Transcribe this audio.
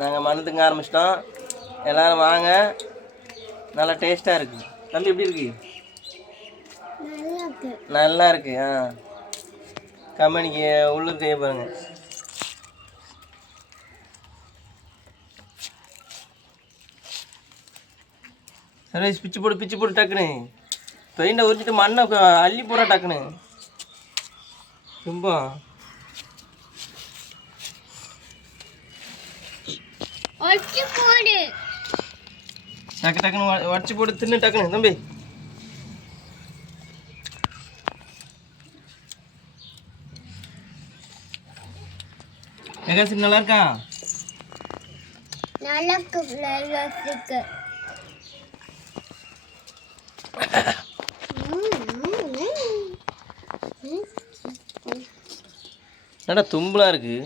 நாங்கள் மருந்து திங்க ஆரம்பிச்சிட்டோம். எல்லோரும் வாங்க, நல்லா டேஸ்ட்டாக இருக்குது. தம்பி எப்படி இருக்கு? நல்லா இருக்கு. கம்பெனிக்கு உள்ளூர் செய்ய பாருங்க. சர்வீஸ் பிச்சு போடு டக்குன்னு பெயிண்டை உரிச்சிட்டு மண்ணை அள்ளி போட டக்குன்னு ரொம்ப டக்குன்னு உடச்சி போட்டு தின்னு டக்குன்னு தம்பி. மெகாசிக் நல்லா இருக்கா? நல்லா இருக்கு. என்னடா தும்பலா இருக்கு?